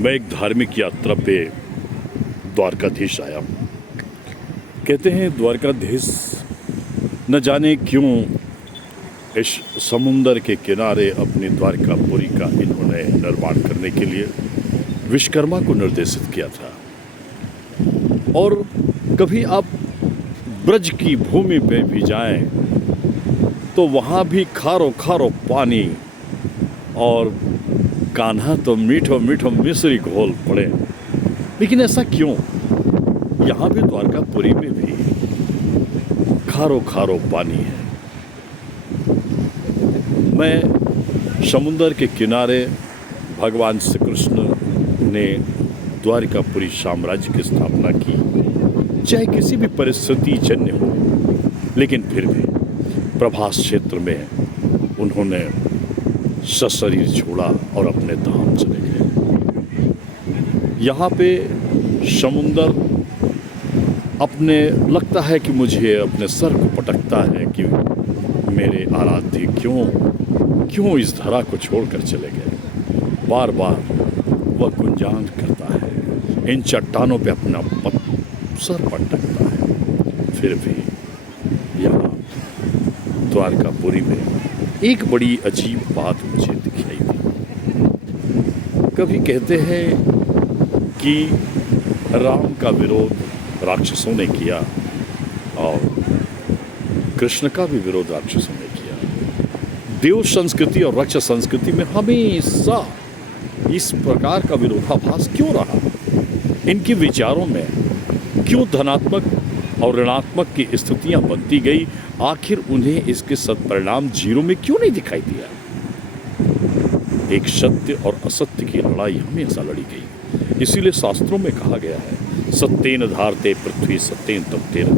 मैं एक धार्मिक यात्रा पे द्वारकाधीश आया हूँ। कहते हैं द्वारकाधीश न जाने क्यों इस समुंदर के किनारे अपनी द्वारकापुरी का इन्होंने निर्माण करने के लिए विश्वकर्मा को निर्देशित किया था। और कभी आप ब्रज की भूमि पे भी जाएं तो वहाँ भी खारो खारो पानी और कान्हा तो मीठो मीठो मिश्री घोल पड़े। लेकिन ऐसा क्यों? यहाँ भी द्वारकापुरी में भी खारो खारो पानी है। मैं समुंदर के किनारे भगवान श्री कृष्ण ने द्वारकापुरी साम्राज्य की स्थापना की, चाहे किसी भी परिस्थिति जन्य हो, लेकिन फिर भी प्रभास क्षेत्र में उन्होंने सशरीर छोड़ा और अपने धाम चले गए। यहाँ पे समुंदर अपने लगता है कि मुझे अपने सर को पटकता है कि मेरे आराध्य क्यों इस धरा को छोड़कर चले गए। बार बार वह गुंजान करता है, इन चट्टानों पे अपना सर पटकता है। फिर भी यहाँ द्वारकापुरी में एक बड़ी अजीब बात मुझे दिखाई दी। कभी कहते हैं कि राम का विरोध राक्षसों ने किया और कृष्ण का भी विरोध राक्षसों ने किया। देव संस्कृति और राक्षस संस्कृति में हमेशा इस प्रकार का विरोधाभास क्यों रहा? इनके विचारों में क्यों धनात्मक और ऋणात्मक की स्थितियां बनती गई? आखिर उन्हें इसके सत्परिणाम जीरो में क्यों नहीं दिखाई दिया? एक सत्य और असत्य की लड़ाई हमेशा लड़ी गई। इसीलिए शास्त्रों में कहा गया है, सत्येन धारते पृथ्वी सत्येन तप्तेन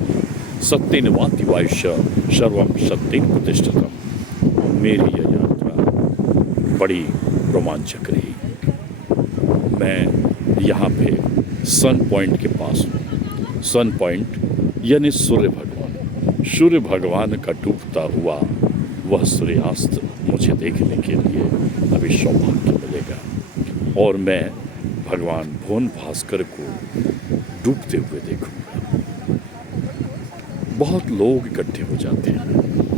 सत्येन वाति वायुष्य सर्वम सत्येन प्रतिष्ठितम। मेरी यह यात्रा बड़ी रोमांचक रही। मैं यहाँ पे सन पॉइंट के पास हूँ। सन पॉइंट यानी सूर्य भगवान का डूबता हुआ वह सूर्यास्त मुझे देखने के लिए अभी सौभाग्य मिलेगा और मैं भगवान भुवन भास्कर को डूबते हुए देखूंगा। बहुत लोग इकट्ठे हो जाते हैं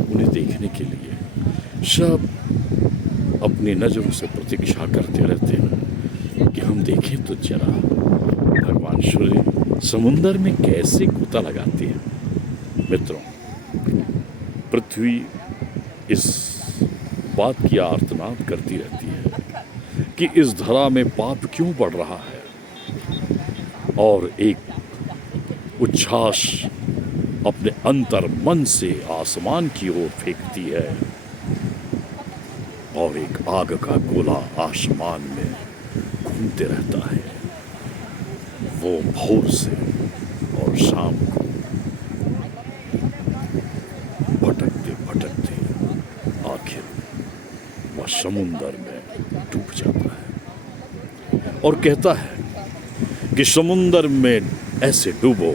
उन्हें देखने के लिए। सब अपनी नज़रों से प्रतीक्षा करते रहते हैं कि हम देखें तो जरा भगवान सूर्य समुंदर में कैसे गोता लगाते हैं। मित्रों, पृथ्वी इस बात की आर्तनाद करती रहती है कि इस धरा में पाप क्यों बढ़ रहा है, और एक उच्छ्वास अपने अंतर मन से आसमान की ओर फेंकती है और एक आग का गोला आसमान में घूमते रहता है। वो भोर से और शाम को भटकते भटकते आखिर वह समुंदर में डूब जाता है और कहता है कि समुंदर में ऐसे डूबो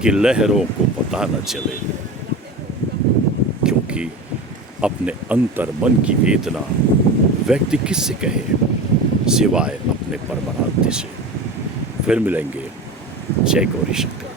कि लहरों को पता न चले, क्योंकि अपने अंतर मन की वेदना व्यक्ति किससे कहे सिवाय अपने परमाराध्य से। फिर मिलेंगे। जय गौरी शंकर।